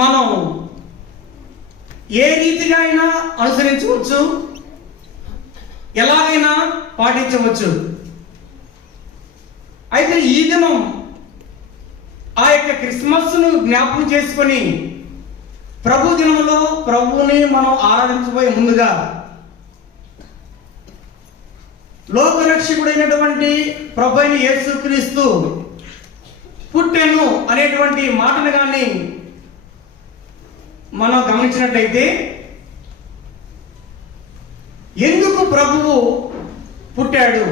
మనం ఏ రీతిగా అయినా అనుసరించవచ్చు, ఎలాగైనా పాటించవచ్చు. అయితే ఈ దినం ఆ యొక్క క్రిస్మస్ను జ్ఞాపకం చేసుకొని ప్రభు దినంలో ప్రభువుని మనం ఆరాధించబోయే ముందుగా లోకరక్షకుడైనటువంటి ప్రభు అయిన యేసుక్రీస్తు పుట్టెను అనేటువంటి మాటను కానీ మనం గమనించినట్లయితే, ఎందుకు ప్రభువు పుట్టాడు,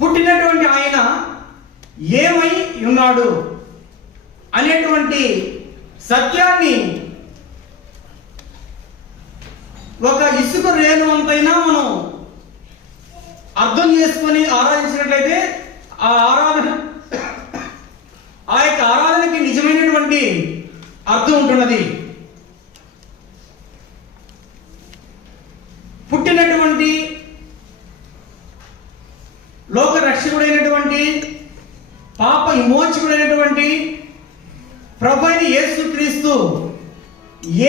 పుట్టినటువంటి ఆయన ఏమై ఉన్నాడు అనేటువంటి సత్యాన్ని ఒక ఇసుక రేణు అంతైనా మనం అర్థం చేసుకొని ఆరాధించినట్లయితే ఆ యొక్క ఆరాధనకి నిజమైనటువంటి అర్థం ఉంటున్నది. పుట్టినటువంటి లోక రక్షకుడైనటువంటి పాప విమోచకుడైనటువంటి ప్రభు అయిన యేసుక్రీస్తు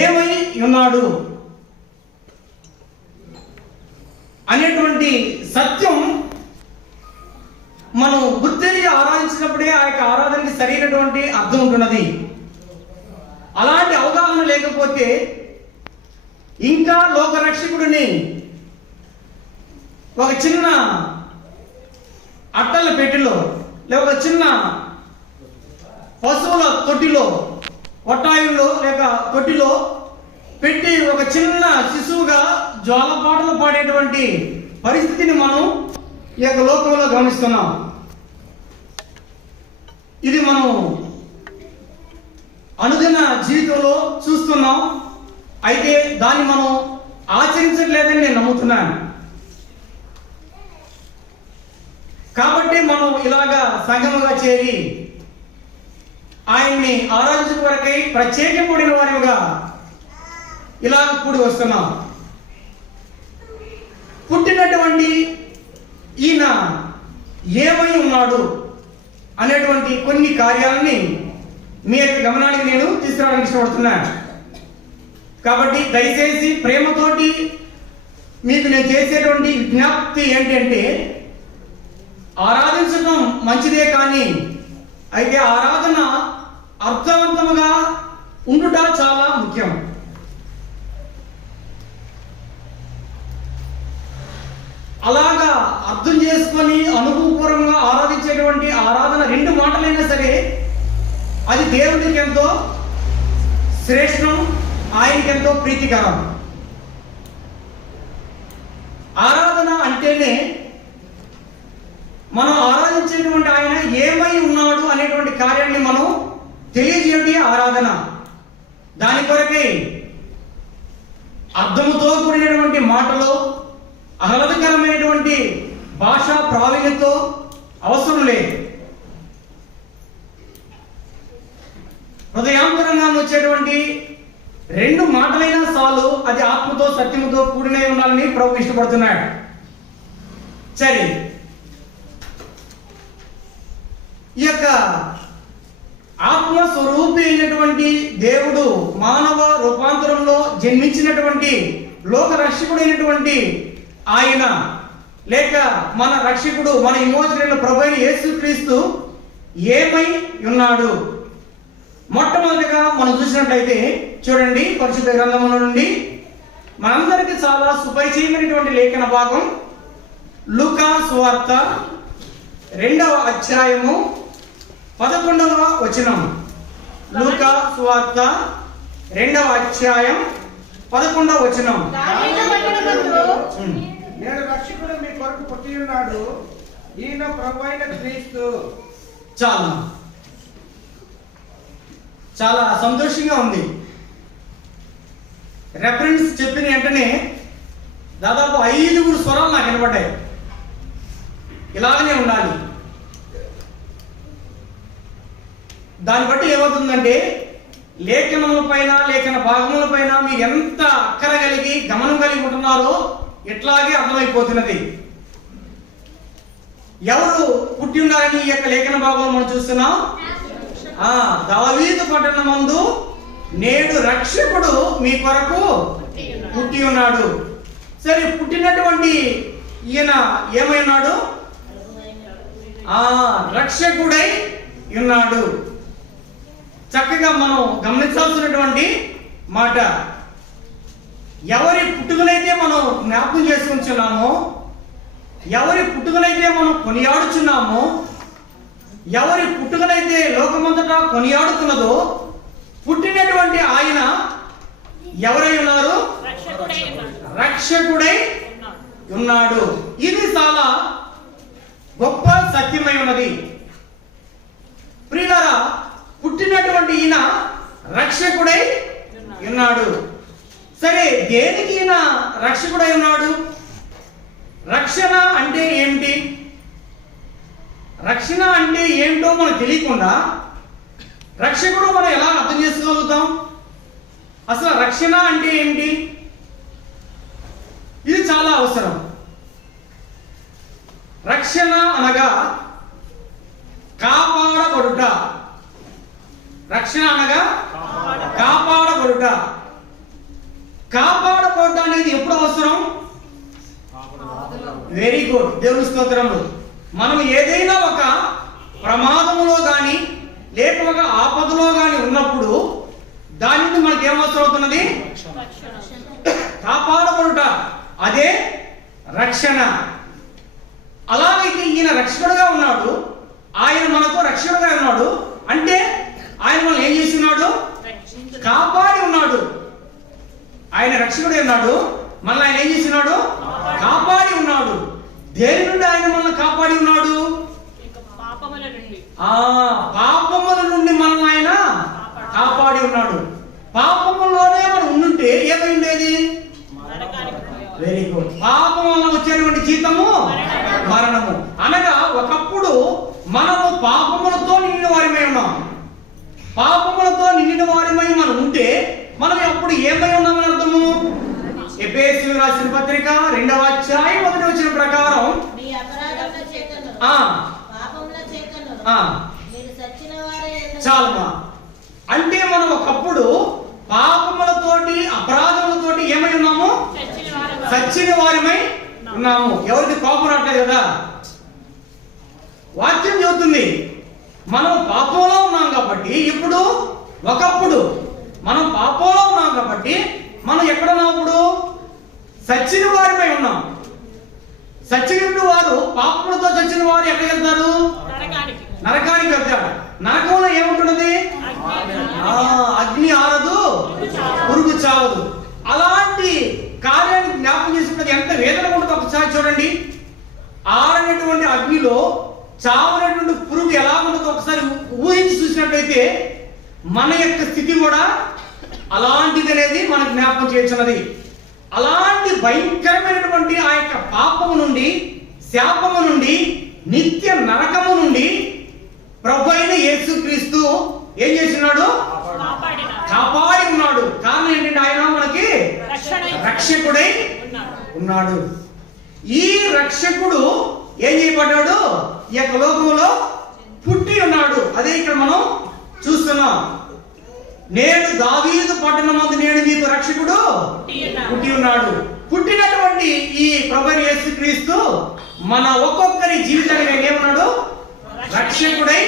ఏమై ఉన్నాడు అనేటువంటి సత్యం మనం గుర్తించి ఆరాధించినప్పుడే ఆ యొక్క ఆరాధనకి సరైనటువంటి అర్థం ఉంటున్నది. అలాంటి అవగాహన లేకపోతే ఇంకా లోకరక్షకుడిని ఒక చిన్న అట్టల పెట్టెలో లేక ఒక చిన్న పశువుల తొట్టిలో, కొట్టాయిలో లేక తొట్టిలో పెట్టి ఒక చిన్న శిశువుగా జ్వాలపాటలు పాడేటువంటి పరిస్థితిని మనం ఈ యొక్క లోకంలో గమనిస్తున్నాం. ఇది మనం అనుదిన జీవితంలో చూస్తున్నాం. అయితే దాన్ని మనం ఆచరించట్లేదని నేను నమ్ముతున్నాను. కాబట్టి మనం ఇలాగా సంఘముగా చేరి ఆయన్ని ఆరాధించే వరకై ప్రత్యేకపడిన వారిగా ఇలాగ కూడి వస్తున్నాం. పుట్టినటువంటి ఈయన ఏమై ఉన్నాడు అనేటువంటి కొన్ని కార్యాలని మీ యొక్క గమనానికి నేను తీసుకురావడానికి ఇష్టపడుతున్నాను. కాబట్టి దయచేసి ప్రేమతోటి మీకు నేను చేసేటువంటి విజ్ఞప్తి ఏంటంటే, ఆరాధించడం మంచిదే, కానీ అయితే ఆరాధన అర్థవంతముగా ఉండుట చాలా ముఖ్యం. అలాగా అర్థం చేసుకొని అనుభవపూర్వకంగా ఆరాధించేటువంటి ఆరాధన రెండు మాటలైనా సరే అది దేవుడికి ఎంతో శ్రేష్టం, ఆయనకి ఎంతో ప్రీతికరం. ఆరాధన అంటేనే మనం ఆరాధించేటువంటి ఆయన ఏమై ఉన్నాడు అనేటువంటి కార్యాన్ని మనం తెలియజేయడం ఆరాధన. దాని కొరకే అర్థముతో కూడినటువంటి మాటలు, ఆహ్లాదకరమైనటువంటి భాషా ప్రావీణ్యతో అవసరం లేదు. హృదయాంతరంగా వచ్చేటువంటి రెండు మాటలైనా చాలు, అది ఆత్మతో సత్యముతో కూడినే ఉండాలని ప్రభు ఇష్టపడుతున్నాడు. సరే, ఈ యొక్క ఆత్మస్వరూపి అయినటువంటి దేవుడు మానవ రూపాంతరంలో జన్మించినటువంటి లోక రక్షకుడైనటువంటి ఆయన, లేక మన రక్షకుడు, మన విమోచకుడైన ప్రభు అయిన యేసుక్రీస్తు ఏమై ఉన్నాడు? మొట్టమొదటిగా మనం చూసినట్లయితే చూడండి, పరిశుద్ధ గ్రంథముల నుండి మనందరికీ చాలా సుపరిచయమైనటువంటి లేఖన భాగం లూకా సువార్త 2వ అధ్యాయము 11వ వచనం. లూకా సువార్త 2వ అధ్యాయం 11వ వచనం. నేడు రక్షకుడు మీ కొరకు పుట్టి ఉన్నాడు, ఈయన ప్రభువైన క్రీస్తు. చాలా సంతోషంగా ఉంది. రెఫరెన్స్ చెప్పిన వెంటనే దాదాపు 5 స్వరాలు నాకు వినపడ్డాయి. ఇలాగనే ఉండాలి. దాన్ని బట్టి ఏమవుతుందంటే, లేఖనముల పైన, లేఖన భాగముల పైన మీరు ఎంత అక్కర కలిగి గమనం కలిగి ఉంటున్నారో ఇట్లాగే అర్థమైపోతున్నది. ఎవరు పుట్టి ఉన్నారని ఈ యొక్క లేఖన భాగంలో మనం చూస్తున్నాం? దావీదు పట్టణమందు నేడు రక్షకుడు మీ కొరకు పుట్టి ఉన్నాడు. సరే, పుట్టినటువంటి ఈయన ఏమైనాడు? రక్షకుడై ఉన్నాడు. చక్కగా మనం గమనించాల్సినటువంటి మాట. ఎవరి పుట్టుకనైతే మనం జ్ఞాపకం చేసుకుంటున్నామో, ఎవరి పుట్టుకనైతే మనం కొనియాడుచున్నామో, ఎవరి పుట్టుకనైతే లోకమంతటా కొనియాడుతున్నదో, పుట్టినటువంటి ఆయన ఎవరై ఉన్నారు? రక్షకుడై ఉన్నాడు. ఇది చాలా గొప్ప సత్యమై ఉన్నది. ప్రియులారా, పుట్టినటువంటి ఈయన రక్షకుడై ఉన్నాడు. సరే, దేనికి ఈయన రక్షకుడై ఉన్నాడు? రక్షణ అంటే ఏమిటి? రక్షణ అంటే ఏమిటో మనకు తెలియకుండా రక్షకుడు మనం ఎలా అర్థం చేసుకోగలుగుతాం? అసలు రక్షణ అంటే ఏమిటి? ఇది చాలా అవసరం. రక్షణ అనగా కాపాడబడుట. రక్షణ అనగా కాపాడబడుట. కాపాడబడుట అనేది ఎప్పుడు అవసరం? వెరీ గుడ్, దేవుని స్తోత్రములు. మనం ఏదైనా ఒక ప్రమాదములో కానీ లేక ఒక ఆపదలో కానీ ఉన్నప్పుడు దాని నుండి మనకి ఏమవసరం అవుతున్నది? కాపాడబడుట. అదే రక్షణ. అలాగైతే ఈయన రక్షకుడుగా ఉన్నాడు. ఆయన మనకు రక్షకుడుగా ఉన్నాడు అంటే ఆయన మనల్ని ఏం చేసి ఉన్నాడు? కాపాడి ఉన్నాడు. ఆయన రక్షకుడే ఉన్నాడు, మళ్ళీ ఆయన ఏం చేస్తున్నాడు? కాపాడి ఉన్నాడు. దేని నుండి ఆయన మనల్ని కాపాడి ఉన్నాడు? పాపముల నుండి మనల్ని ఆయన కాపాడి ఉన్నాడు. పాపములోనే మనం ఉండుంటే ఏమైండేది? Very good. పాపం వల్ల వచ్చేటువంటి జీతము మరణము. అనగా ఒకప్పుడు మనము పాపములతో నిండిన వారిమై ఉన్నాం. పాపములతో నిండిన వారిమై మనం ఉంటే మనం అప్పుడు ఏమై ఉన్నామని అర్థము? ఎఫెసీయులకు రాసిన పత్రిక 2వ అధ్యాయం 1వ వచనం ప్రకారం చాలుమా అంటే మనం ఒకప్పుడు పాపములతోటి అపరాధములతోటి ఏమై ఉన్నాము? సచ్చిన వారిమై ఉన్నాము. ఎవరికి కోపం రావట్లేదు కదా? వాక్యం చెబుతుంది మనం పాపంలో ఉన్నాం కాబట్టి. ఇప్పుడు ఒకప్పుడు మనం పాపంలో ఉన్నాం కాబట్టి మనం ఎక్కడ ఉన్నప్పుడు సచ్చిన వారిపై ఉన్నాం. సచ్చిన వారు, పాపములతో చచ్చిన వారు ఎక్కడికి వెళ్తారు? నరకానికి వెళ్తాడు. నరకంలో ఏముంటున్నది? అగ్ని ఆరదు, పురుగు చావదు. అలాంటి కార్యాన్ని జ్ఞాపకం చేసుకున్నది ఎంత వేదన ఉంటుంది ఒకసారి చూడండి. ఆరనటువంటి అగ్నిలో చావనటువంటి పురుగు ఎలా ఉంటుందో ఒకసారి ఊహించి చూసినట్లయితే మన యొక్క స్థితి కూడా అలాంటిది అనేది మనకు జ్ఞాపకం చేస్తున్నది. అలాంటి భయంకరమైనటువంటి ఆ యొక్క పాపము నుండి, శాపము నుండి, నిత్య నరకము నుండి ప్రభు అయిన యేసుక్రీస్తు ఏం చేస్తున్నాడు? కాపాడి ఉన్నాడు. కారణం ఏంటంటే ఆయన మనకి రక్షకుడై ఉన్నాడు. ఈ రక్షకుడు ఏం చేయబడ్డాడు? ఈ యొక్క లోకములో పుట్టి ఉన్నాడు. అదే ఇక్కడ మనం చూస్తున్నాం. నేడు దావీదు పట్టణమందు నేడు మీకు రక్షకుడు పుట్టి ఉన్నాడు. పుట్టినటువంటి ఈ ప్రభువైన యేసుక్రీస్తు మన ఒక్కొక్కరి జీవితానికి ఏమన్నాడు? రక్షకుడై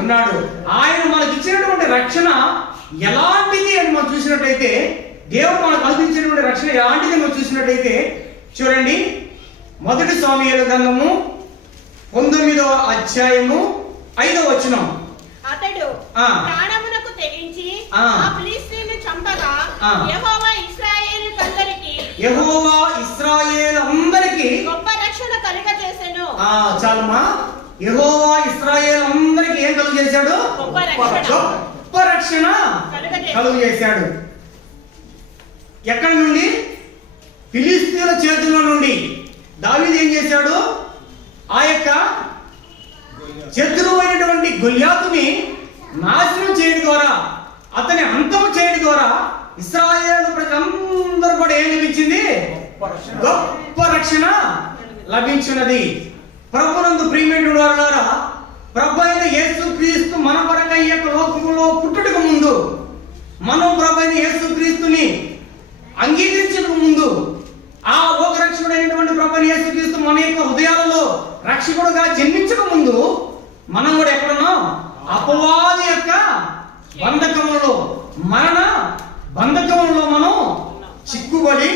ఉన్నాడు. ఆయన మనకి ఇచ్చినటువంటి రక్షణ ఎలాంటిది అని మనం చూసినట్లయితే, దేవుడు మనకు కల్పించినటువంటి రక్షణ ఎలాంటిది మనం చూసినట్లయితే చూడండి. 1 సమూయేలు గ్రంథము 19వ అధ్యాయము 5వ వచనం. అతడు ప్రాణమునకు తెగించి ఆ ఫిలిష్తీయుని చంపగా యెహోవా ఇశ్రాయేలులందరికీ గొప్ప రక్షణ కలుగజేసెను. చాలుమా. యెహోవా ఇశ్రాయేలులందరికీ ఏం కలుగజేశాడు? గొప్ప రక్షణ కలుగజేశాడు. ఎక్కడి నుండి? ఫిలిష్తీయుల చేతుల నుండి. దావీదు ఏం చేశాడు? ఆ యొక్క శత్రువు అయినటువంటి గొల్యాతుని నాశనం చేయడం ద్వారా, అతని అంతం చేయడం ద్వారా ఇశ్రాయేలు ప్రజలందరూ కూడా ఏం లభించింది? గొప్ప రక్షణ లభించినది. ప్రభునందు ప్రియమైన వారులారా, ప్రభు అయిన యేసు క్రీస్తు మన కొరకై ఈ యొక్క లోకములో పుట్టుటకు ముందు, మనం ప్రభు అయిన యేసు క్రీస్తుని అంగీకరించక ముందు, ఆ లోకరక్షకుడైనటువంటి ప్రభు అయిన యేసు క్రీస్తు మన యొక్క హృదయాలలో రక్షకుడుగా జన్మించక ముందు మనం కూడా ఎక్కడున్నాం? అపవాది యొక్క బంధకములో, మరణ బంధకములో మనం చిక్కుబడి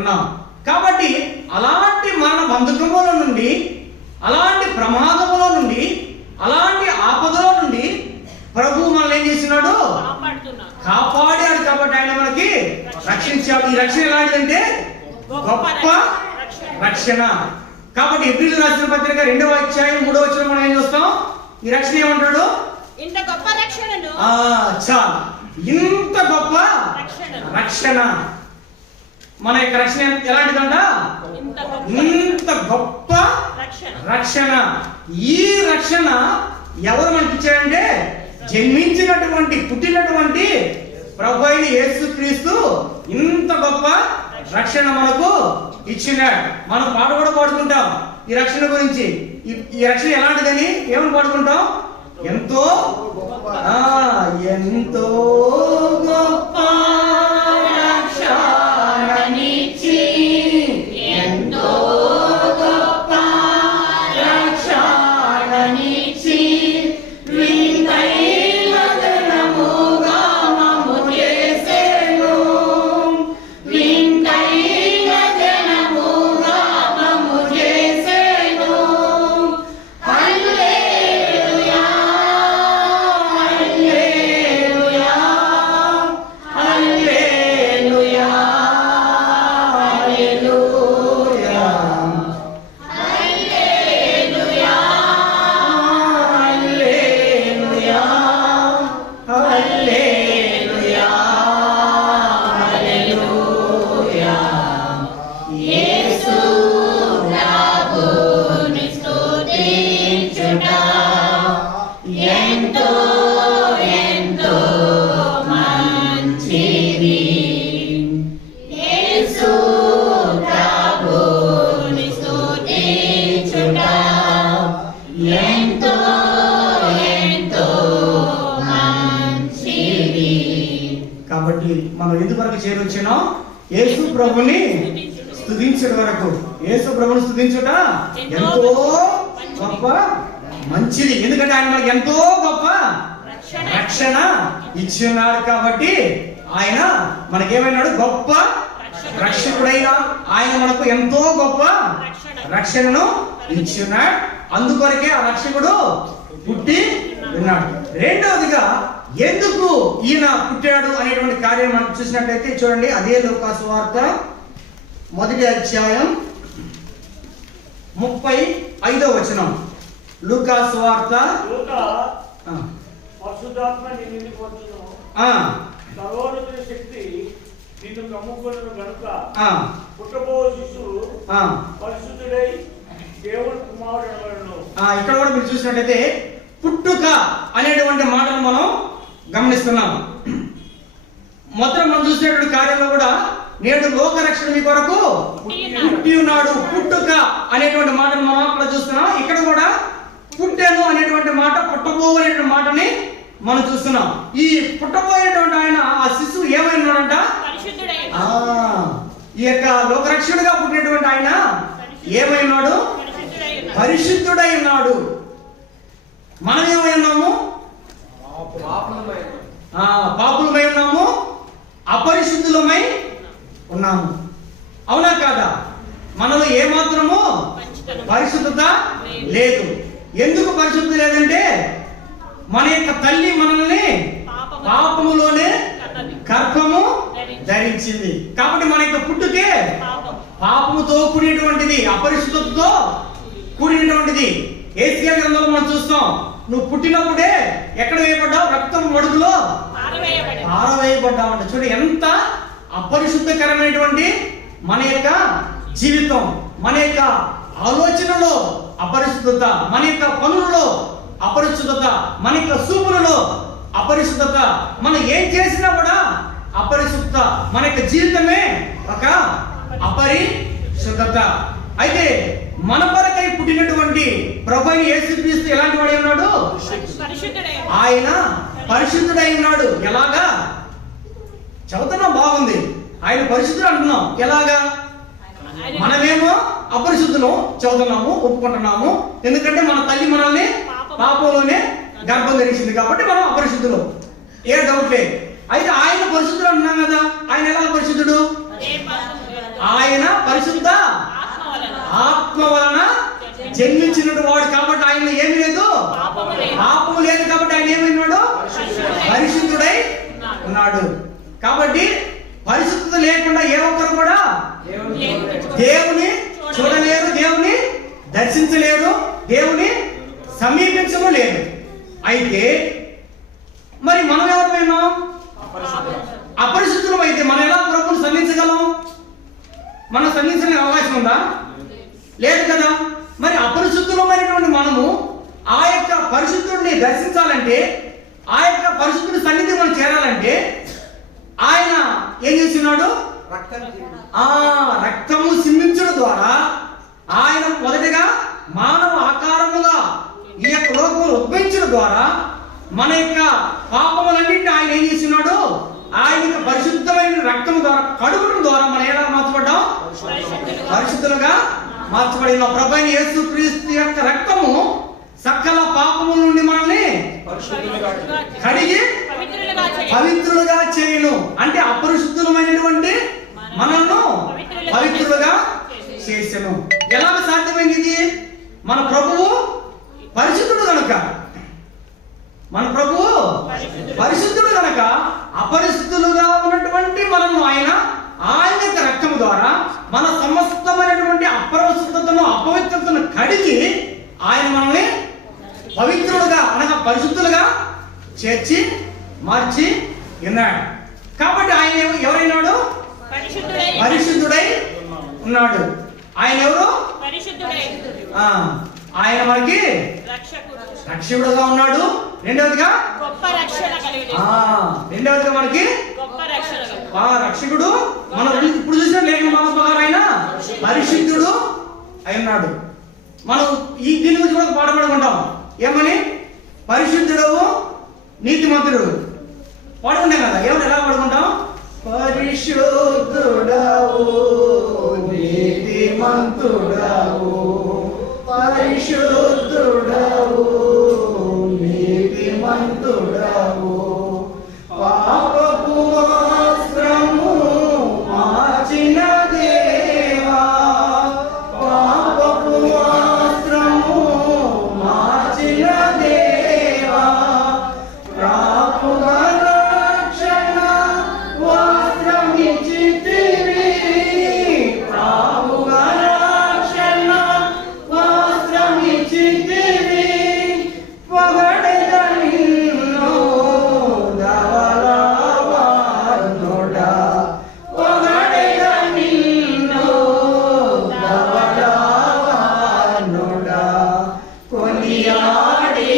ఉన్నాం. కాబట్టి అలాంటి మరణ బంధకముల నుండి, అలాంటి ప్రమాదముల నుండి, అలాంటి ఆపదలో నుండి ప్రభు మనల్ని ఏం చేసినాడు? కాపాడాడు. కాబట్టి ఆయన మనకి రక్షించాడు. ఈ రక్షణ ఎలాంటిదంటే గొప్ప రక్షణ. కాబట్టి ఎబ్రీలు రాసిన పత్రిక 2వ అధ్యాయం 3వ వచనం మనం ఏం చూస్తాం? ఈ రక్షణ ఏమంటాడు? ఇంత గొప్ప రక్షణను, చాలు, ఇంత గొప్ప రక్షణ. మన యొక్క రక్షణ ఎలాంటిదంట? ఇంత గొప్ప రక్షణ. ఈ రక్షణ ఎవరు మనకి ఇచ్చారంటే జన్మించినటువంటి, పుట్టినటువంటి ప్రభు అయిన యేసుక్రీస్తు ఇంత గొప్ప రక్షణ మనకు ఇచ్చినాడు. మనం పాట కూడా పాడుకుంటాం ఈ రక్షణ గురించి. ఈ రక్షణ ఎలాంటిదని ఏమని పాడుకుంటాం? ఎంతో ఎంతో గొప్ప రక్షణనిచ్చి, ఎంతో గొప్ప రక్షణనిచ్చి, వింతైన ధనముగా మమ్ము చేసెను, వింతైన ధనముగా మమ్ము చేసెను. హల్లెలూయా, హల్లెలూయా, హల్లెలూయా, హల్లెలూయా, హల్లెలూయా, హల్లెలూయా, హల్లెలూయా, హల్లెలూయా. యేసు ప్రభుని స్తుతించుట ఎంతో ఎంతో మంచిది. యేసు ప్రభుని స్తుతించుట ఎంతో ఎంతో మంచిది. కాబట్టి మనం ఎందువరకు చేరొచ్చినాం? యేసు ప్రభుని స్తుతించడం వరకు. యేసు ప్రభుని స్తుతించుట ఎంతో గొప్ప మంచిది. ఎందుకంటే ఆయన మనకి ఎంతో గొప్ప రక్షణ ఇచ్చినాడు. కాబట్టి ఆయన మనకేమైనాడు? గొప్ప రక్షకుడైన ఆయన మనకు ఎంతో గొప్ప రక్షణను ఇచ్చినాడు. అందుకొరకే ఆ రక్షకుడు పుట్టి ఉన్నాడు. రెండవదిగా ఎందుకు ఈయన పుట్టాడు అనేటువంటి కార్యం మనం చూసినట్లయితే చూడండి, అదే లూకా సువార్త 1వ అధ్యాయం 35వ వచనం. లూకా సువార్త పరిశుద్ధాత్మ నిన్ను పొందును, సర్వోన్నతుని శక్తి నిన్ను కమ్ముకొనును గనుక పుట్టబో శిశువు పరిశుద్ధుడై దేవుని కుమారుడు అనబడును. ఇక్కడ కూడా మీరు చూసినట్లయితే పుట్టుక అనేటువంటి మాటను మనం గమనిస్తున్నాం. మొత్తం మనం చూసినటువంటి కార్యంలో కూడా నేడు లోక రక్షణ మీ కొరకు పుట్టి ఉన్నాడు. పుట్టుక అనేటువంటి మాటను మనం అక్కడ చూస్తున్నాం. ఇక్కడ కూడా పుట్టాను అనేటువంటి మాట, పుట్టబో అనేటువంటి మాటని మనం చూస్తున్నాం. ఈ పుట్టబోయేటువంటి ఆయన, ఆ శిశువు ఏమైనాడంట? ఈ యొక్క లోకరక్షకుడిగా పుట్టినటువంటి ఆయన ఏమైనాడు? పరిశుద్ధుడై ఉన్నాడు. మనం ఏమై ఉన్నాము? పాపులమై ఉన్నాము, అపరిశుద్ధులమై ఉన్నాము. అవునా కాదా? మనలో ఏమాత్రము పరిశుద్ధత లేదు. ఎందుకు పరిశుద్ధత లేదంటే మన యొక్క తల్లి మనల్ని పాపములోనే గర్భము ధరించింది. కాబట్టి మన యొక్క పుట్టుకే పాపముతో కూడినటువంటిది, అపరిశుద్ధతతో కూడినటువంటిది. ఏసియల్ గ్రంథంలో మనం చూస్తాం, నువ్వు పుట్టినప్పుడే ఎక్కడ వేయబడ్డావు? రక్తం మడుగులో పారవేయబడ్డావంట. చూడు ఎంత అపరిశుద్ధకరమైనటువంటి మన యొక్క జీవితం, మన యొక్క ఆలోచనలో అపరిశుద్ధత, మన యొక్క పనులలో అపరిశుద్ధత, మన యొక్క చూపులలో అపరిశుద్ధత, మనం ఏం చేసినా కూడా అపరిశుద్ధత. మన యొక్క జీవితమే ఒక అపరిశుద్ధత. అయితే మన కొరకై పుట్టినటువంటి ప్రభువైన యేసుక్రీస్తు ఎలాంటి వాడై ఉన్నాడు? ఆయన పరిశుద్ధుడై ఉన్నాడు. ఎలాగా? చదువుతున్నాం, బాగుంది. ఆయన పరిశుద్ధుడు అంటున్నాం. ఎలాగా? మనమేమో అపరిశుద్ధులు చదువుతున్నాము, ఒప్పుకుంటున్నాము. ఎందుకంటే మన తల్లి మనల్ని పాపంలోనే గర్భం ధరించింది కాబట్టి మనం అపరిశుద్ధులు, ఏ డౌట్ లేదు. అయితే ఆయన పరిశుద్ధుడు అంటున్నాం కదా. ఆయన ఎలా పరిశుద్ధుడు? ఆయన పరిశుద్ధ ఆత్మ వలన జన్మించిన వాడు కాబట్టి ఆయన ఏమి లేదు, పాపము లేదు కాబట్టి ఆయన ఏమైనాడు? పరిశుద్ధుడై ఉన్నాడు. కాబట్టి పరిశుద్ధత లేకుండా ఏ ఒక్కరు కూడా దేవుని చూడలేరు, దేవుని దర్శించలేరు, దేవుని సమీపించడం లేదు. అయితే మరి మనం ఎవరైనా అపరిశుద్ధులం అయితే మనం ఎలా ప్రభువును సన్నిధించగలం? మనం సన్నిధించడానికి అవకాశం ఉందా? లేదు కదా. మరి అపరిశుద్ధులమైనటువంటి మనము ఆ యొక్క పరిశుద్ధుడిని దర్శించాలంటే, ఆ యొక్క పరిశుద్ధుడి సన్నిధి మనం చేరాలంటే ఆయన ఏం చేస్తున్నాడు? రక్తము సిందించడం ద్వారా ఆయన మొదటిగా మానవ ఆకారముగా ఈ యొక్క లోకమును ఉద్భవించడం ద్వారా మన యొక్క పాపములన్నింటినీ ఆయన ఏం చేస్తున్నాడు? ఆయన యొక్క పరిశుద్ధమైన రక్తము ద్వారా కడుగడం ద్వారా మనం ఎలా మార్చబడ్డాం? పరిశుద్ధులుగా మార్చబడిన ప్రభువైన యేసుక్రీస్తు యొక్క రక్తము సకల పాపముల నుండి మనల్ని కడిగి పవిత్రులుగా చేయను. అంటే అపరిశుద్ధులమైనటువంటి మనల్ని పవిత్రులుగా చేసెను. ఎలాగ సాధ్యమైంది? మన ప్రభువు పరిశుద్ధుడు కనుక, మన ప్రభువు పరిశుద్ధుడు కనుక అపరిశుద్ధులుగా ఉన్నటువంటి మనము ఆయన యొక్క రక్తము ద్వారా మన సమస్తమైనటువంటి అపరిశుద్ధతను, అపవిత్రతను కడిగి ఆయన మనల్ని పవిత్రులుగా అనగా పరిశుద్ధులుగా చేర్చి మార్చి ఉన్నాడు. కాబట్టి ఆయన ఎవరైనాడు? పరిశుద్ధుడై ఉన్నాడు. ఆయన ఎవరు? ఆయన మనకి రక్షకుడుగా ఉన్నాడు. రెండవదిగా మనకి రక్షకుడు. మనం ఇప్పుడు చూసిన లేఖన ప్రకారం ఆయన పరిశుద్ధుడు అయి ఉన్నాడు. మనం ఈ దీని గురించి కూడా పాడబడుకుంటాం. ఏమని? పరిశుద్ధుడవు నీతిమంతుడు పాడుకుంటాం కదా. ఏమని ఎలా పాడుకుంటాం? పరిశుద్ధుడవు నీతిమంతుడవు, పరిశుద్ధుడవు నీతిమంతుడవు, పాపపు వస్త్రము మార్చిన దేవా, పాపపు వస్త్రము మార్చిన దేవా, ప్రాపుగా రక్షణ వస్త్రమిచ్చితివి, ప్రాపుగా రక్షణ వస్త్రమిచ్చితివి, పొగడెద నిన్ను ధవళవర్ణుడా, పొగడెద నిన్ను ధవళవర్ణుడా, కొనియాడి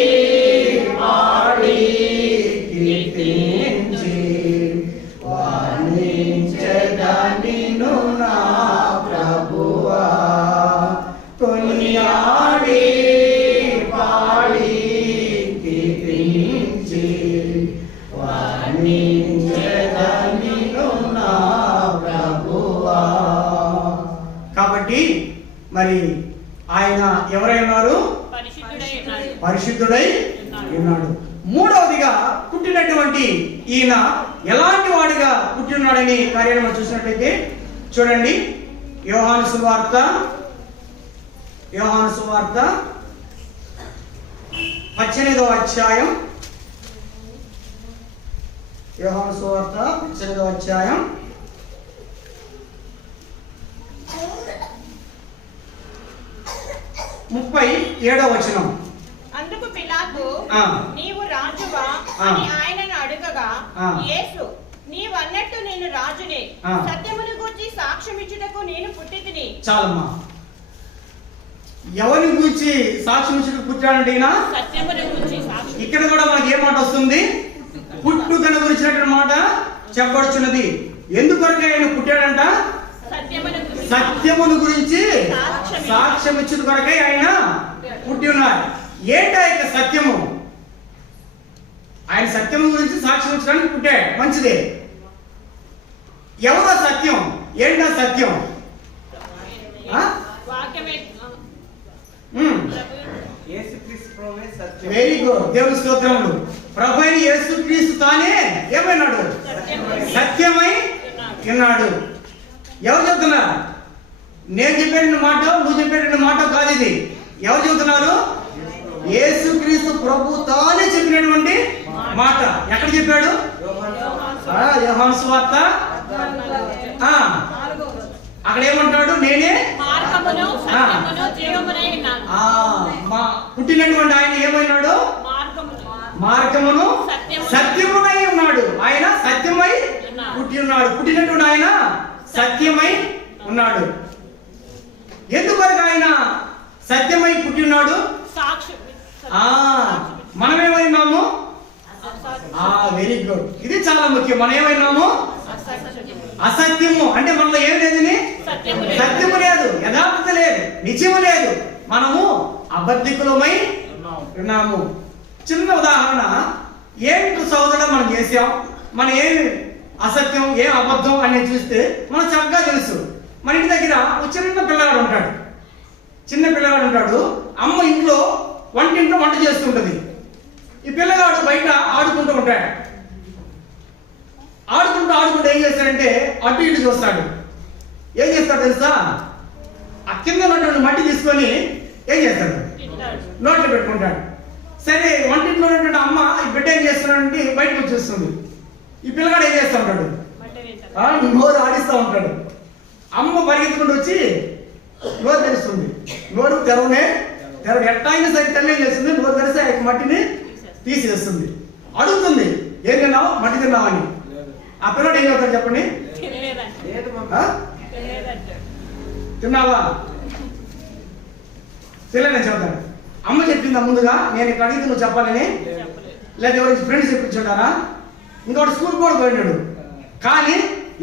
పాడి కీర్తించి వర్ణించెద నిన్ను నా ప్రభువా, కొనియాడి పాడి కీర్తించి వర్ణించెద నిన్ను నా ప్రభువా. కాబట్టి మరి ఆయన ఎవరై ఉన్నారు? పరిశుద్ధుడై ఉన్నాడు. మూడవదిగా పుట్టినటువంటి ఈయన ఎలాంటి వాడిగా పుట్టినాడని కార్యాన్ని మనం చూసినట్లయితే చూడండి. యోహాను సువార్త 18వ అధ్యాయం, యోహాను సువార్త 18వ అధ్యాయం 37వ వచనం. అందుకు పిలాతు, ఆ. నీవు రాజువా అని ఆయనను అడుగగా, ఆ. యేసు, నీవన్నట్టు నేను రాజునే, ఆ. సత్యమును గూర్చి సాక్ష్యమిచ్చుటకు నేను పుట్టితిని. చాలమ్మా. ఎవరిని గురించి సాక్ష్యం ఇచ్చుటకు పుట్టాడంటే ఈయన? సత్యమును గూర్చి సాక్ష్యం. ఇక్కడ కూడా మనకి ఏ మాట వస్తుంది? పుట్టుకను గురించినటువంటి మాట చెప్పబడుచున్నది. ఎందుకొరకు ఆయన పుట్టాడంట? సత్యమును గూర్చి సత్యమును గురించి సాక్ష్యం ఇచ్చిన కొరకై ఆయన పుట్టి ఉన్నారు. ఏంటా యొక్క సత్యము? ఆయన సత్యము గురించి సాక్ష్యం ఇచ్చడానికి పుట్టాడు, మంచిదే. ఎవరో సత్యం? ఏంటా సత్యం? వాక్యమే యేసుక్రీస్తు ప్రభువే సత్యం. వెరీ గుడ్, దేవుని స్తోత్రములు. ప్రభు అయిన యేసుక్రీస్తు తానే ఏమైనాడు? సత్యమై ఉన్నాడు. ఎవరు చెప్తున్నారు? నేను చెప్పే రెండు మాట, నువ్వు చెప్పే రెండు మాట కాదు ఇది. ఎవరు చెబుతున్నారు? యేసుక్రీస్తు ప్రభు తానే చెప్పినటువంటి మాట. ఎక్కడ చెప్పాడు? యోహాను సువార్త అక్కడ ఏమంటాడు? నేనే మార్గమును సత్యమును జీవమునై ఉన్నాను. మా పుట్టినటువంటి ఆయన ఏమైనాడు? మార్గమును సత్యమునై ఉన్నాడు. ఆయన సత్యమై పుట్టి ఉన్నాడు. పుట్టినటువంటి ఆయన సత్యమై ఉన్నాడు. ఎందువరకు ఆయన సత్యమై పుట్టి ఉన్నాడు? మనమేమైనాము? వెరీ గుడ్, ఇది చాలా ముఖ్యం. మనం ఏమైనాము? అసత్యము. అంటే మనలో ఏం లేదని? సత్యము లేదు, యథార్థత లేదు, నిజము లేదు. మనము అబద్ధికులమై ఉన్నాము. చిన్న ఉదాహరణ, ఏమిటి సోదరుడు మనం చేసాం, మనం ఏమి అసత్యం, ఏం అబద్ధం అనేది చూస్తే మనం చక్కగా తెలుసు. మన ఇంటి దగ్గర ఒక చిన్న పిల్లగాడు ఉంటాడు. చిన్న పిల్లగాడు ఉంటాడు. అమ్మ ఇంట్లో వంటింట్లో వంట చేస్తుంటది. ఈ పిల్లగాడు బయట ఆడుకుంటూ ఉంటాడు. ఆడుకుంటూ ఏం చేస్తాడంటే అటు ఇటు చూస్తాడు. ఏం చేస్తాడు తెలుసా? ఆ కింద ఉన్నటువంటి మట్టి తీసుకొని ఏం చేస్తాడు? నోట్లో పెట్టుకుంటాడు. సరే, వంటింట్లో ఉన్నటువంటి అమ్మ ఈ బిడ్డ ఏం చేస్తున్నాడంటే బయటకు వచ్చేస్తుంది. ఈ పిల్లగాడు ఏం చేస్తూ ఉంటాడు? నోరు ఆడిస్తూ ఉంటాడు. అమ్మ పరిగెత్తుకుంటూ వచ్చి నోరు తెరుస్తుంది. నోరు తెరవ ఎట్టా అయినా సరే తల్లి ఏం చేస్తుంది? నోరు తెరిస్తే ఆ మట్టిని తీసేస్తుంది. అడుగుతుంది, ఏం తిన్నావు? మట్టి తిన్నావని. ఆ పిల్లడు ఏం చెప్తాడు చెప్పండి? తిన్నావా? తెలియదని చెప్తాడు. అమ్మ చెప్పిందా ముందుగా నేను ఇక్కడ అడిగితే నువ్వు చెప్పాలని? లేదా ఎవరికి ఫ్రెండ్స్ చెప్పించుంటారా? ఇంకోటి స్కూల్ కూడా పోయినాడు. కానీ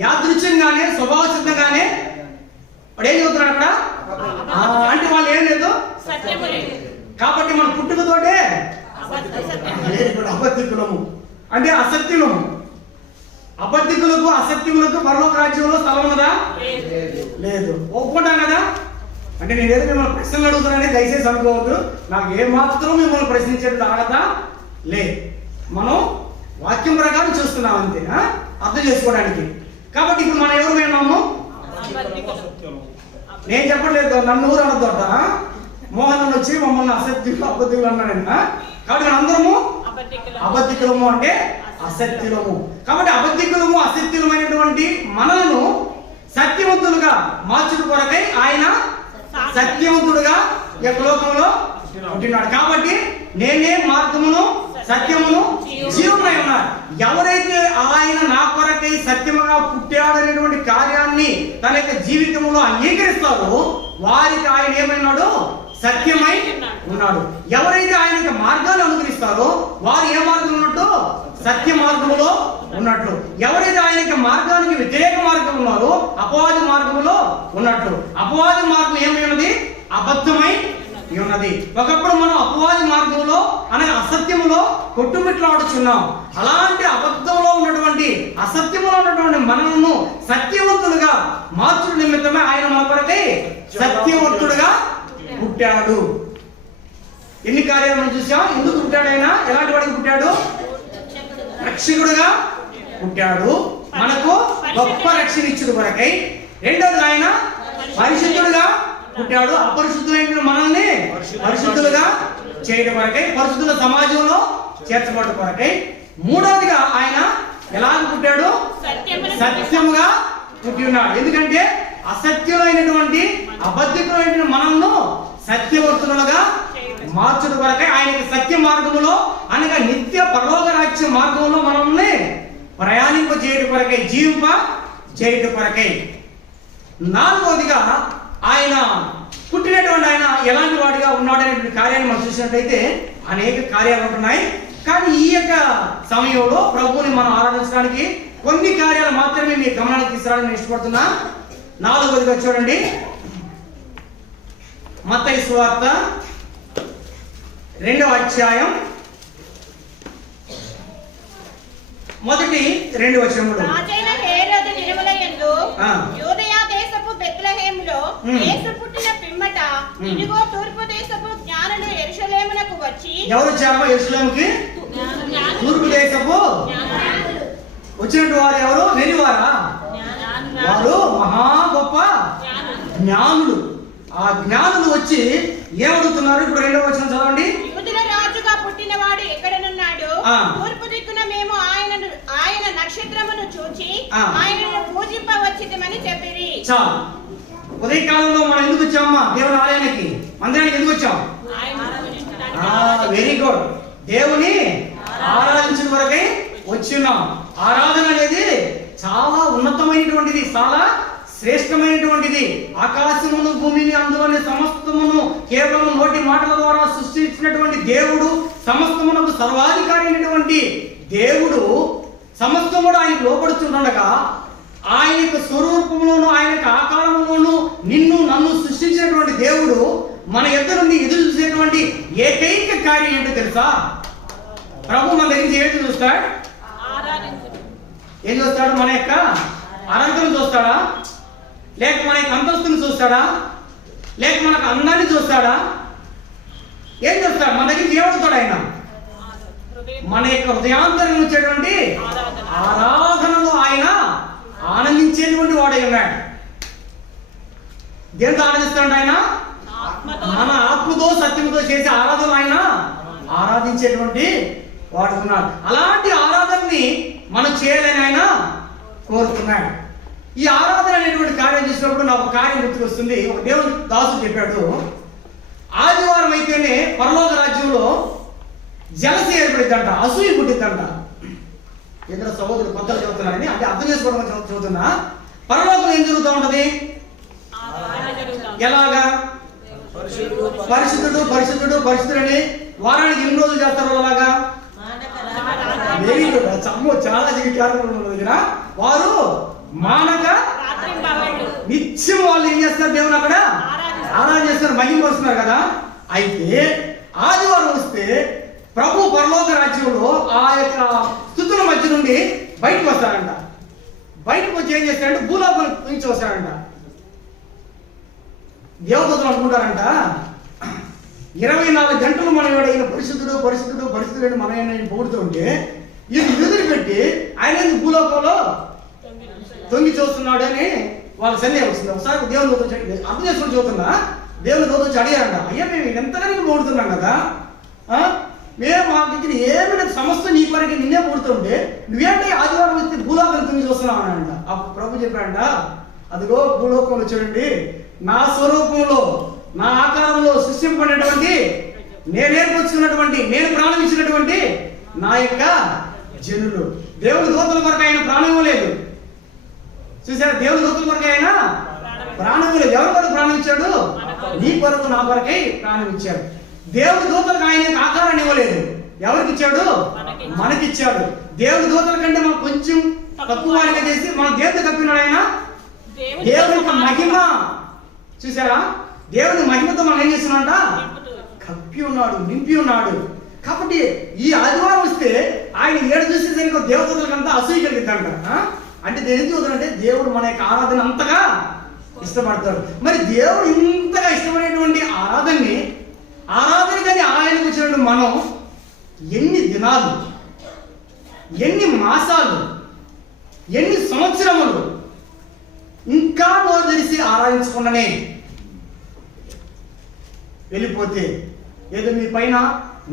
యాదృచ్ఛంగానే స్వభావసిద్ధంగానే వాడు ఏం చెబుతున్నాడు అక్కడ? అంటే వాళ్ళు ఏం లేదు, కాబట్టి మన పుట్టుకతోటే అబద్ధికులము అంటే అసత్యులము. అబద్ధికులకు అసత్యములకు పరలోక రాజ్యంలో స్థలం ఉన్నదా? లేదు. ఒప్పుకుంటాం కదా? అంటే నేను ఏదో మిమ్మల్ని ప్రశ్నలు అడుగుతున్నానని దయచేసి అనుకోవద్దు. నాకు ఏమాత్రం మిమ్మల్ని ప్రశ్నించేది అర్హత లే. మనం వాక్యం ప్రకారం చూస్తున్నాం అంతే, అర్థం చేసుకోవడానికి. కాబట్టి ఇప్పుడు మనం ఎవరు విన్నాము? నేను చెప్పట్లేదు, నన్ను ఊరు అనొద్దట. మోహన్ వచ్చి మమ్మల్ని అసత్యులు అబద్ధికులు అన్నాడంట. కాబట్టి మన అందరము అబద్ధికులము అంటే అసత్యులము. కాబట్టి అబద్ధికులము అసత్యులమైనటువంటి మనలను సత్యవంతులుగా మార్చుట కొరకై ఆయన సత్యవంతుడుగా ఈ లోకంలో పుట్టినాడు. కాబట్టి నేనే మార్గమును సత్యమును జీవమై ఉన్నాడు. ఎవరైతే ఆయన నా కొరకై సత్యముగా పుట్టాడనేటువంటి కార్యాన్ని తన యొక్క జీవితంలో అంగీకరిస్తారో వారికి ఆయన ఏమైనాడు? సత్యమై ఉన్నాడు. ఎవరైతే ఆయన యొక్క మార్గాన్ని అనుగ్రహిస్తారో వారు ఏ మార్గం ఉన్నట్టు? సత్య మార్గములో ఉన్నట్లు. ఎవరైతే ఆయన యొక్క మార్గానికి వ్యతిరేక మార్గం ఉన్నారో అపవాది మార్గములో ఉన్నట్లు. అపవాది మార్గం ఏమై ఉన్నది? అబద్ధమై ఉన్నది. ఒకప్పుడు మనం అపవాది మార్గంలో అనగా అసత్యములో కొట్టుమిట్లాడుచున్నాం. అలాంటి అబద్ధంలో ఉన్నటువంటి అసత్యములో ఉన్నటువంటి మనలను సత్యవంతులుగా మార్చుట నిమిత్తమే ఆయన మన కొరకై సత్యవంతుడుగా పుట్టాడు. ఎన్ని కార్యాలు మనం చూసాం. ఎందుకు పుట్టాడు ఆయన? ఎలాంటి వాడికి పుట్టాడు? రక్షకుడుగా పుట్టాడు. మనకు గొప్ప రక్షణ ఇచ్చుడు కొరకై. రెండోది ఆయన పరిశుద్ధుడుగా పుట్టాడు. అపరిశుద్ధులైన మనల్ని పరిశుద్ధులుగా చేయడం కొరకై, పరిశుద్ధుల సమాజంలో చేర్చబడ్డ కొరకై. మూడవదిగా ఆయన ఎలా పుట్టాడు? సత్యముగా పుట్టి ఉన్నాడు. ఎందుకంటే అసత్యులైనటువంటి అబద్ధికులైన మనల్ని సత్యవర్తులుగా మార్చుట కొరకై ఆయన సత్య మార్గములో అనగా నిత్య పరలోక రాజ్య మార్గంలో మనల్ని ప్రయాణింప చేయడం కొరకై, జీవింప చేయడం కొరకై. నాలుగవదిగా ఆయన పుట్టినటువంటి ఆయన ఎలాంటి వాడిగా ఉన్నాడనేటువంటి కార్యాన్ని మనం చూసినట్లయితే అనేక కార్యాలు ఉంటున్నాయి. కానీ ఈ యొక్క సమయంలో ప్రభువుని మనం ఆరాధించడానికి కొన్ని కార్యాలు మాత్రమే మీ గమనానికి తీసుకురావాలని ఇష్టపడుతున్నా. 4వదిగా చూడండి, మత్తయి సువార్త 2వ అధ్యాయం మొదటి 2 వచనములు. రాజైన హేరోదు దినములయందు ఆ. యూదయ దేశపు బెత్లెహేములో యేసు పుట్టిన పిమ్మట ఇదిగో తూర్పు దేశపు జ్ఞానులు యెరూషలేమునకు వచ్చి. ఎవరు వచ్చారో యెరూషలేముకి? తూర్పు దేశపు వచ్చినట్టు వారు ఎవరు? వెలివారా? వారు మహా గొప్ప జ్ఞానులు. ఆ జ్ఞానులు వచ్చి ఏమడుగుతున్నారు? ఇప్పుడు 2వ వచనం చదవండి. యూదుల రాజుగా పుట్టినవాడు ఎక్కడనున్నాడు? తూర్పు దిక్కున మేము ఆయన నక్షత్రమును చూచి ఆయనను పూజింపవచ్చితమని చెప్పిరి. చాలు. ఉదయకాలంలో మనం ఎందుకు వచ్చామమ్మా? దేవుని ఆలయానికి, మందిరానికి ఎందుకు వచ్చాం? Very good. దేవుని ఆరాధించిన వరకై వచ్చిన్నాం. ఆరాధన అనేది చాలా ఉన్నతమైనటువంటిది, చాలా శ్రేష్టమైనటువంటిది. ఆకాశమును భూమిని అందులోని సమస్తమును కేవలం నోటి మాటల ద్వారా సృష్టించినటువంటి దేవుడు, సమస్తమునకు సర్వాధికారి అయినటువంటి దేవుడు, సమస్తముడు ఆయనకు లోపడుతుండగా ఆయన యొక్క స్వరూపంలోను ఆయన యొక్క ఆకారంలోను నిన్ను నన్ను సృష్టించినటువంటి దేవుడు మన ఎదురు నుండి ఎదురు చూసేటువంటి ఏకైక కార్యం ఏంటో తెలుసా? ప్రభు మన దగ్గర నుంచి ఏంటి చూస్తాడు? ఏం చూస్తాడు? మన యొక్క అనంతరం చూస్తాడా? లేక మన యొక్క అంతస్తుని చూస్తాడా? లేక మనకు అందాన్ని చూస్తాడా? ఏం చూస్తాడు? మన దగ్గర ఏమవుతాడు? ఆయన మన యొక్క హృదయాంతరం వచ్చేటువంటి ఆరాధనలో ఆయన ఆనందించేటువంటి వాడై ఉన్నాడు. దేంతో ఆనందిస్తాడు? ఆయన మన ఆత్మతో సత్యంతో చేసే ఆరాధన ఆయన ఆరాధించేటువంటి వాడు ఉన్నాడు. అలాంటి ఆరాధనని మనం చేయాలని ఆయన కోరుతున్నాడు. ఈ ఆరాధన అనేటువంటి కార్యం చేసినప్పుడు నాకు ఒక కార్యం గుర్తుకొస్తుంది. ఒక దేవుని దాసుడు చెప్పాడు, ఆదివారం అయితేనే పరలోక రాజ్యంలో జలసి ఏర్పడిద్దంట, అసూయ పుట్టిద్దంట. ఇద్దరు సహోదరులు కొత్తలు చదువుతున్నారని అంటే అర్థం చేసుకోవడం చదువుతున్నా. పరలోకం ఏం జరుగుతూ ఉంటది? ఎలాగా? పరిశుద్ధుడు పరిశుద్ధుడు పరిశుద్ధుడని వారానికి ఎన్ని రోజులు చేస్తారు? అలాగా వెరీ గుడ్. చమ్మో చాలా దగ్గర వారు మానక నిత్యం వాళ్ళు ఏం చేస్తారు? దేవుని అక్కడ ఆరాధన చేస్తారు, మహిమపరుస్తున్నారు కదా. అయితే ఆదివారం వస్తే ప్రభు పరలోక రాజ్యంలో ఆ యొక్క స్తుతుల మధ్య నుండి బయటకు వస్తాడంట. బయటకు వచ్చి ఏం చేస్తాడంటే భూలోకం నుంచి వస్తాడంట. దేవదూతలు అనుకుంటారంట 24 గంటలు మనం ఈయన పరిశుద్ధుడు పరిశుద్ధుడు పరిశుద్ధుడు మనం ఆయన పొగుడుతూ ఉంటే ఈయన ఎదురు పెట్టి ఆయన భూలోకంలో తొంగి చూస్తున్నాడు అని వాళ్ళ సందేహం వస్తుంది. ఒకసారి దేవుని దూత అర్థం చేసుకుని చూస్తున్నా. దేవుని దూత వచ్చి అడిగారంట, అయ్యా మేము ఎంతగానో పొగుడుతున్నాం కదా, మేము మా దగ్గర ఏమైనా సమస్య నీ కొరకి నిన్నే పొగుడుతుంటే నువ్వేంటే ఆదివారం వస్తే భూలోకం తొంగి చూస్తున్నావు అనంట. అప్పుడు ప్రభు చెప్పాడంట, అదిగో భూలోకంలో చూడండి, నా స్వరూపంలో నా ఆకారంలో సృష్టింపబడినటువంటి నేను ఏర్పరచుకున్నటువంటి నేను ప్రాణం ఇచ్చినటువంటి నా యొక్క జనులు. దేవుని దూతల కొరకు ఆయన ప్రాణం ఇవ్వలేదు. చూసారా? దేవుని దూతల కొరకు ఆయన ప్రాణం ఇవ్వలేదు. ఎవరి కొరకు ప్రాణం ఇచ్చాడు? నీ కొరకు నా కొరకై ప్రాణం ఇచ్చాడు. దేవుని దూతలకు ఆయన ఆకారాన్ని ఇవ్వలేదు. ఎవరికి ఇచ్చాడు? మనకిచ్చాడు. దేవుని దూతల కంటే మనం కొంచెం తక్కువ వారిగా చేసి మన దేవుడు కప్పినాడు. ఆయన దేవుని యొక్క మహిమ చూసారా? దేవుని మహిమతో మనం ఏం చేస్తున్నాడ? కప్పి ఉన్నాడు, నింపి ఉన్నాడు. కాబట్టి ఈ ఆదివారం వస్తే ఆయన ఏడు చూసేసరికి దేవతలకంతా అసూయ కలిగిద్దంట. అంటే దేని చూద్దామంటే దేవుడు మన యొక్క ఆరాధన అంతగా ఇష్టపడతాడు. మరి దేవుడు ఇంతగా ఇష్టపడేటువంటి ఆరాధన కానీ ఆయనకు వచ్చినట్టు మనం ఎన్ని దినాలు, ఎన్ని మాసాలు, ఎన్ని సంవత్సరములు ఇంకా నోరు తెరిచి ఆరాధించకుండానే వెళ్ళిపోతే ఏదో మీ పైన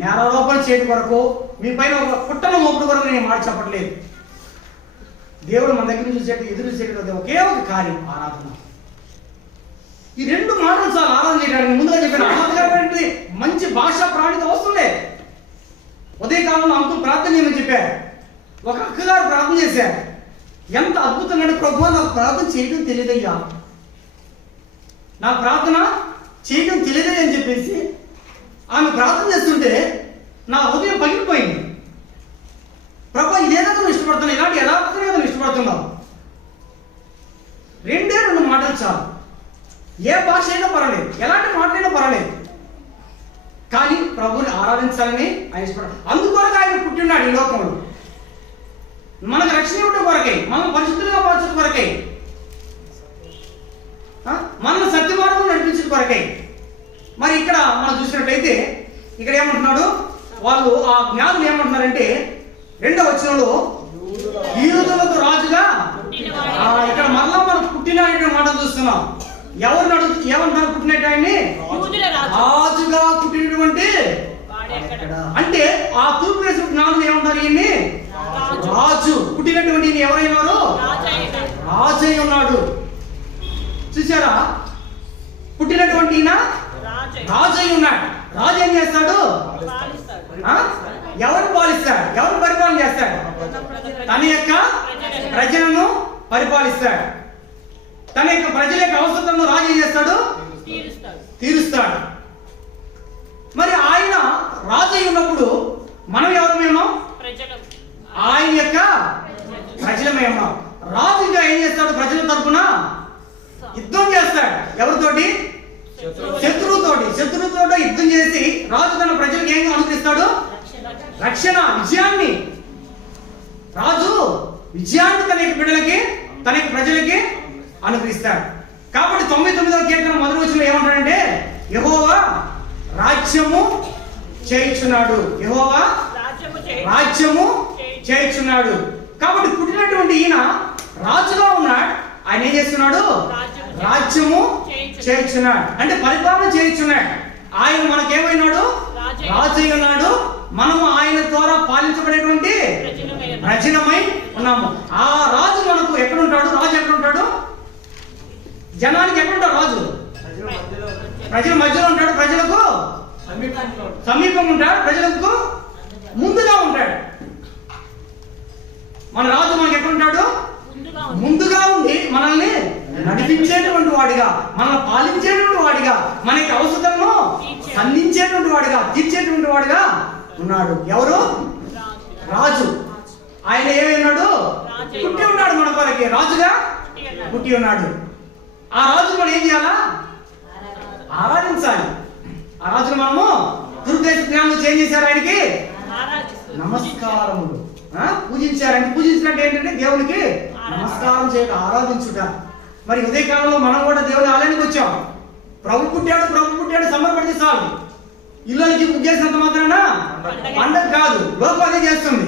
నేరారోపణ చేయడం కొరకు, మీ పైన ఒక పుట్టన మోపుడు కొరకు నేను మాట చెప్పట్లేదు. దేవుడు మన దగ్గర చూసేట్టు ఎదురు చూసేటది ఒకే ఒక కార్యం, ఆరాధన. ఈ 2 మాటలు చాలు ఆరాధన చేయడానికి. ముందుగా చెప్పిన ఆరాధన మంచి భాషా ప్రాణిత వస్తుండే. ఉదయకాలంలో అంకులు ప్రార్థన చేయమని చెప్పారు. ఒక అక్కగారు ప్రార్థన చేశారు. ఎంత అద్భుతంగా ప్రభువా నాకు ప్రార్థన చేయడం తెలియదయ్యా, నాకు ప్రార్థన చేయడం తెలియదే అని చెప్పేసి ఆమె ప్రార్థన చేస్తుంటే నా హృదయం పగిలిపోయింది. ప్రభు ఇదేదో నువ్వు ఇష్టపడుతున్నావు, ఇలాంటి యథార్థంగా నువ్వు ఇష్టపడుతున్నావు. 2 మాటలు ఏ భాష అయినా పర్వాలేదు, ఎలాంటి మాటలైనా పర్వాలేదు, కానీ ప్రభువుని ఆరాధించాలని ఆయన ఇష్టపడారు. అందుకొరకు ఆయన పుట్టినాడు ఈ లోకంలో. మనకు రక్షణ ఇవ్వడం కొరకే, మనం పరిశుద్ధులుగా మార్చడం కొరకే, మనల్ని సత్య మార్గం నడిపించడం కొరకే. మరి ఇక్కడ మనం చూసినట్లయితే ఇక్కడ ఏమంటున్నాడు, వాళ్ళు ఆ జ్ఞానులు ఏమంటున్నారంటే 2వ వచనంలో యూదులకు రాజుగా, ఇక్కడ మరలా మనం పుట్టిన మాట చూస్తున్నాం. ఎవరిని ఏమంటున్నారు పుట్టినట్టు ఆయన్ని? రాజుగా పుట్టినటువంటి. అంటే ఆ తూర్పు దేశపు జ్ఞానులు ఏమంటారు ఈయన్ని? రాజు. పుట్టినటువంటి ఈయన ఎవరైనారు? రాజు అయి ఉన్నాడు. చూసారా, పుట్టినటువంటి ఈయన రాజు అయి ఉన్నాడు. రాజు ఏం చేస్తాడు? ఎవరు పాలిస్తాడు? ఎవరు పరిపాలన చేస్తాడు? తన యొక్క ప్రజలను పరిపాలిస్తాడు. తన యొక్క ప్రజల యొక్క అవసరాలను రాజు ఏం చేస్తాడు? తీరుస్తాడు. మరి ఆయన రాజు అయి ఉన్నప్పుడు మనం ఎవరమేమో? ఆయన యొక్క ప్రజలమేమో. రాజు ఇంకా ఏం చేస్తాడు? ప్రజల తరపున యుద్ధం చేస్తాడు. ఎవరితోటి? శత్రువుతోటి యుద్ధం చేసి రాజు తన ప్రజలకు ఏం అనుగ్రహిస్తాడు? రక్షణ, విజయాన్ని. రాజు విజయాన్ని తన యొక్క బిడ్డలకి, తన యొక్క ప్రజలకి అనుగ్రహిస్తాడు. కాబట్టి 99వ కీర్తన మొదటి వచనంలో ఏమంటాడంటే, యెహోవా రాజ్యము చేయుచున్నాడు. యెహోవా రాజ్యము చేయుచున్నాడు. కాబట్టి పుట్టినటువంటి ఈయన రాజుగా ఉన్నాడు. ఆయన ఏం చేస్తున్నాడు? రాజ్యము చేయుచున్నాడు. అంటే పరిపాలన చేయుచున్నాడు. ఆయన మనకేమైనాడు? రాజు అయి ఉన్నాడు. మనము ఆయన ద్వారా పాలించబడేటువంటి ప్రజలమై ఉన్నాము. ఆ రాజు మనకు ఎక్కడుంటాడు? రాజు ఎక్కడుంటాడు? జనానికి ఎక్కడుంటాడు రాజు? ప్రజల మధ్యలో ఉంటాడు. ప్రజలకు సమీపంగా ఉంటాడు. ప్రజలకు ముందుగా ఉంటాడు. మన రాజు మనకి ఎక్కడుంటాడు? ముందుగా ఉండి మనల్ని నడిపించేటువంటి వాడిగా, మనల్ని పాలించేటువంటి వాడిగా, మనకి అవసరాలను అందించేటువంటి వాడిగా, తీర్చేటువంటి వాడిగా ఉన్నాడు. ఎవరు? రాజు. ఆయన ఏమైనాడు? పుట్టి ఉన్నాడు. మన కొరకే రాజుగా పుట్టి ఉన్నాడు. ఆ రాజు మనం ఏం చేయాలా? ఆరాధించాలి. ఆ రాజును మనము దుర్దేశ జ్ఞానులు చేంజ్ చేశారు. ఆయనకి నమస్కారములు పూజించారంటే, పూజించినట్టు ఏంటంటే దేవునికి నమస్కారం చేయక ఆరాధించుట. మరి ఉదయకాలంలో మనం కూడా దేవుని ఆలయానికి వచ్చాం. ప్రభు పుట్టాడు సంబరపడితే చాలు. ఇళ్ళకి ముగ్గేసినంత మాత్రాన పండగ కాదు, లోకం అదే చేస్తుంది.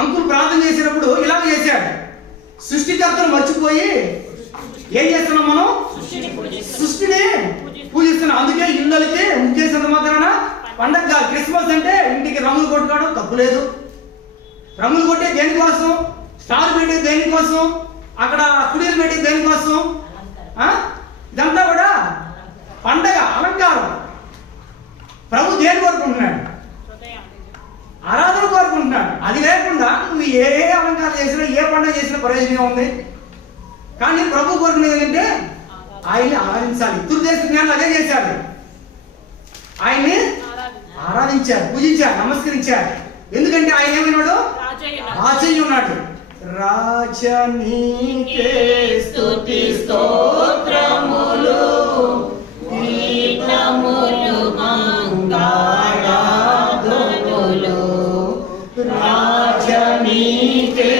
అంకుల్ ప్రార్థన చేసినప్పుడు ఇలాగ చేశాడు. సృష్టికర్తను మర్చిపోయి ఏం చేస్తున్నాం? మనం సృష్టిని పూజిస్తున్నాం. అందుకే ఇళ్ళకి ముగ్గేసినంత మాత్రాన పండగ కాదు. క్రిస్మస్ అంటే ఇంటికి రంగులు కొట్టుకోవడం తప్పులేదు. రంగులు కొట్టే దేనికోసం? స్టార్ పెట్టే దేనికోసం? అక్కడ కుడీలు పెట్టి దేనికోసం? ఇదంతా కూడా పండగ, అలంకారం. ప్రభు దేని కోరుకుంటున్నాడు? ఆరాధన కోరుకుంటున్నాడు. అది లేకుండా నువ్వు ఏ అలంకారం చేసినా, ఏ పండుగ చేసినా ప్రయోజనం ఉంది. కానీ ప్రభు కోరుకునేది ఏంటంటే ఆయన్ని ఆరాధించాలి. దుర్దేశ జ్ఞానులు అదే చేశాడు. ఆయన్ని ఆరాధించారు, పూజించారు, నమస్కరించారు. ఎందుకంటే ఆయన ఏమైనాడు? రాజు అయి ఉన్నాడు. రాజా నీకే స్తుతి స్తోత్రములు, గీతములు మంగళాధనులు. రాజా నీకే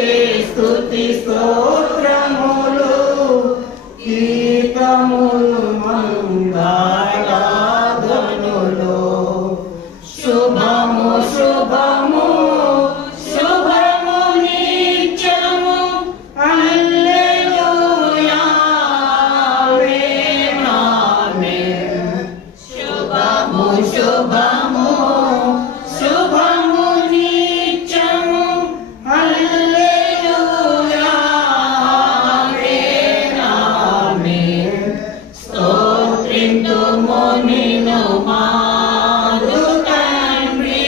స్తుతి స్తోత్రములు, గీతములు మంగళాధనులు. శుభము శుభము శుభము నిత్యము, హల్లెలూయా ఆమేన్ ఆమేన్. శుభము శుభము శుభము నిత్యము, హల్లెలూయా ఆమేన్ ఆమేన్. స్తోత్రింతుము నిన్ను మారు తండ్రి,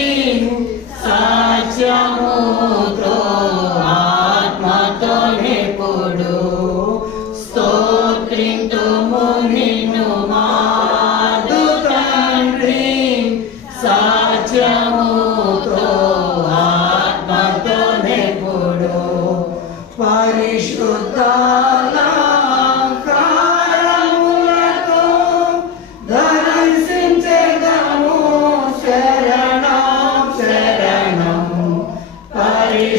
సత్యముతో ఆత్మతో నిపుడు. స్తోత్రింతుము నిన్ను మారు తండ్రి, సత్యముతో ఆత్మతో నిపుడు. పరిశుద్ధాలంకార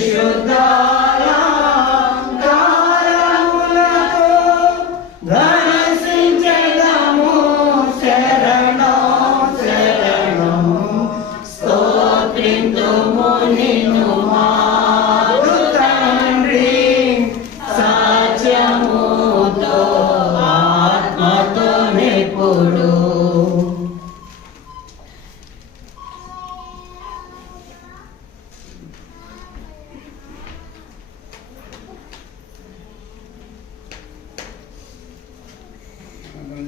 విశుద్ధాలంకారములతో ధనసించెదము శరణం శరణం స్తోత్రింతుము నిన్ను మారు తండ్రి సాధ్యముతో ఆత్మతో నిపుడు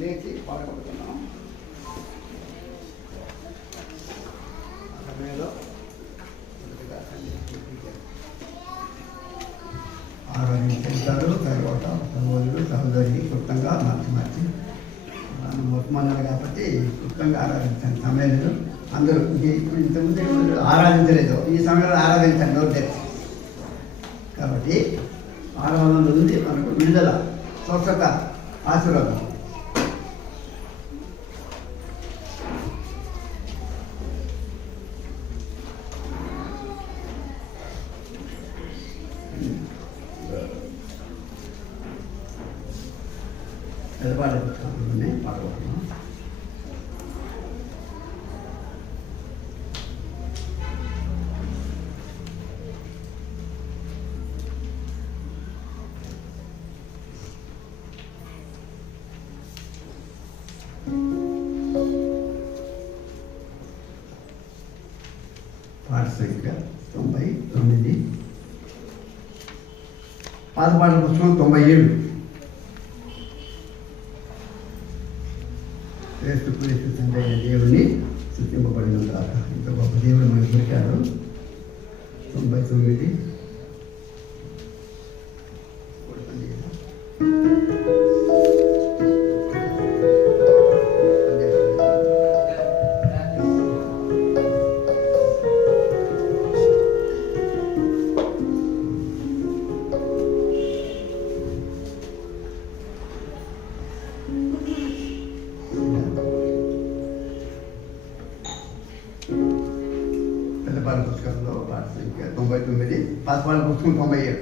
లేచి పాడగొడుతున్నాం. ఆరాధించారు. తర్వాత సహోదరుడు సహోదరి క్లుప్తంగా మార్చి మొట్టమొదలు కాబట్టి క్లుప్తంగా ఆరాధించాను. సమయంలో అందరూ ఇంతకుముందు ఆరాధించలేదు, ఈ సమయంలో ఆరాధించండి నోరు తెచ్చి. కాబట్టి ఆరాధన ఉంది మనకు విడుదల, స్వస్థత, ఆశీర్వాదం. పాడబోతున్నాం. పాట సంఖ్య 99, పాటల పుస్తకం 97. క్రీస్తు తండ్రి అయిన దేవుని సృష్టింపబడిన తర్వాత ఇంత గొప్ప దేవుడు మనకు దొరికాడు. 99 పెద్దపాల పుస్తకంలో పాట సంఖ్య 99, పాతపాల పుస్తకం 97.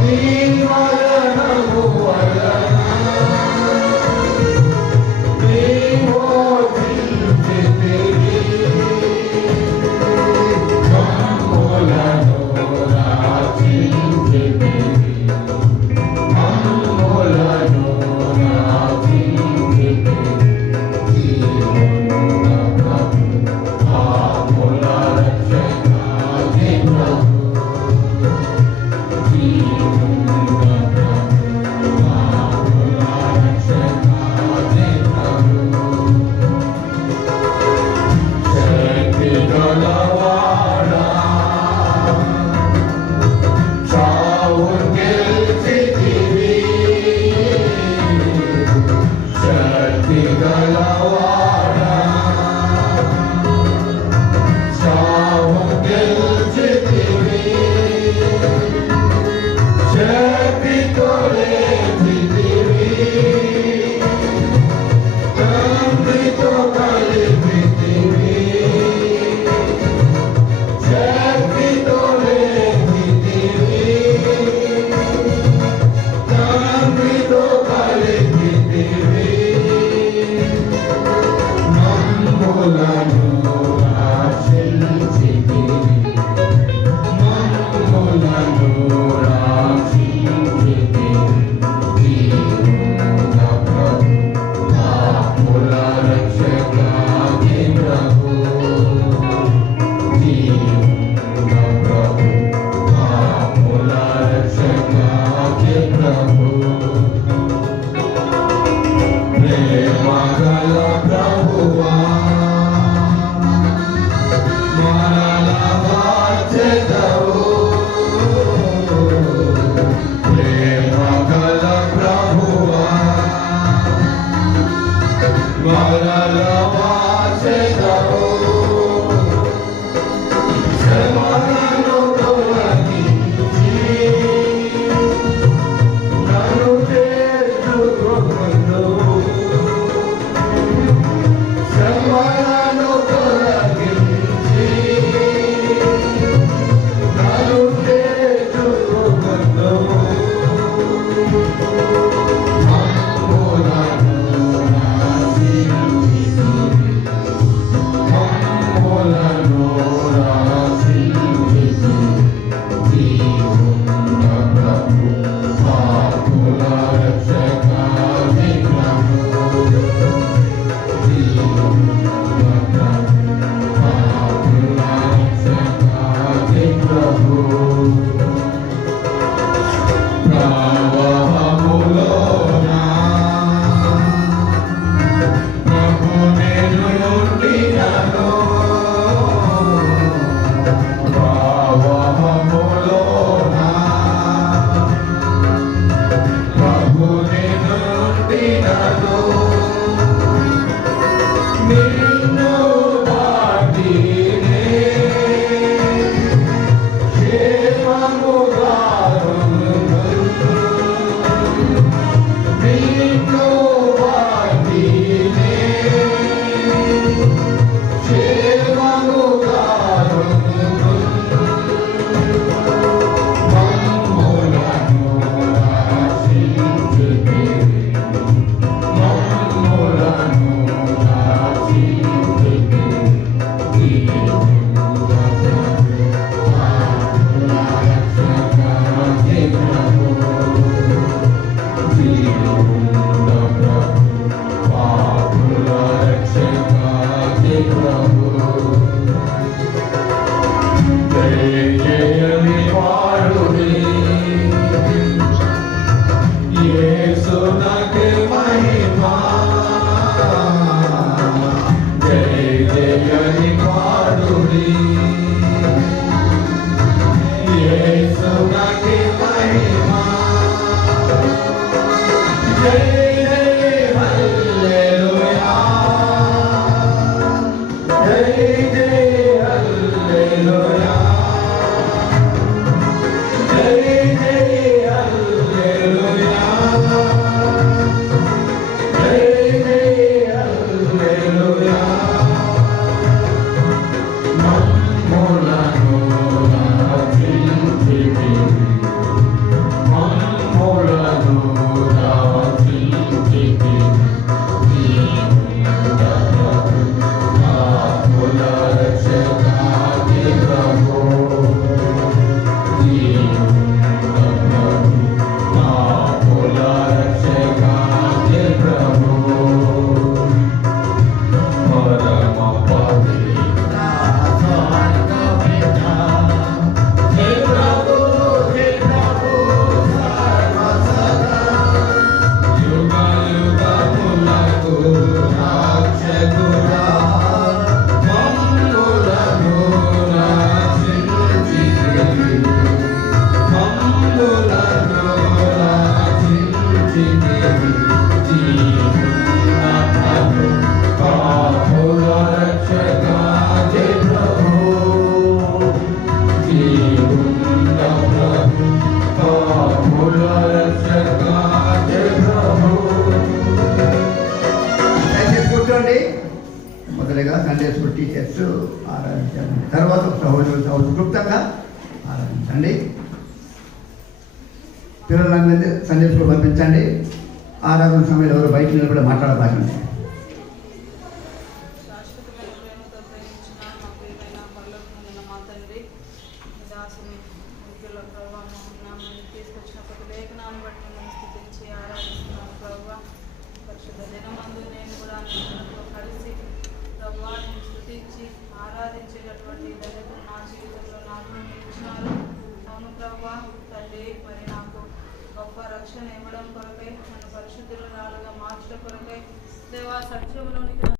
నీ మరణము వలన దయచేసి కూర్చోండి. మొదలుగా సండే స్కూల్ టీచర్స్ ఆరాధించండి. తర్వాత సహోదరులు క్లుప్తంగా ఆరాధించండి. పిల్లలందరినీ సండే స్కూల్ పంపించండి. ఆరాధన సమయంలో ఎవరు బయట నిలబడి మాట్లాడబాకండి. శాశ్వతమైన ప్రేమతో ప్రేమించిన మా ప్రియమైన పరలోకమున్న మా తండ్రి, మీ దాసుని ముఖ్యుల ప్రభావం నామని తీసుకొచ్చిన ప్రతి లేఖనాన్ని బట్టి మిమ్మల్ని స్థుతించి ఆరాధిస్తున్నాను ప్రభావ. పరిశుద్ధ దినమందు నేను కూడా నీతో కలిసి ప్రభావ నేను స్థుతించి ఆరాధించేటటువంటి ధన్యత నా జీవితంలో నాకు ఇచ్చినారు. అవును ప్రభావ తండ్రి, మరి నాకు గొప్ప రక్షణ ఇవ్వడం కొరకై, నన్ను పరిశుద్ధురాలుగా మార్చడం కొరకై దేవా సత్యములోనికి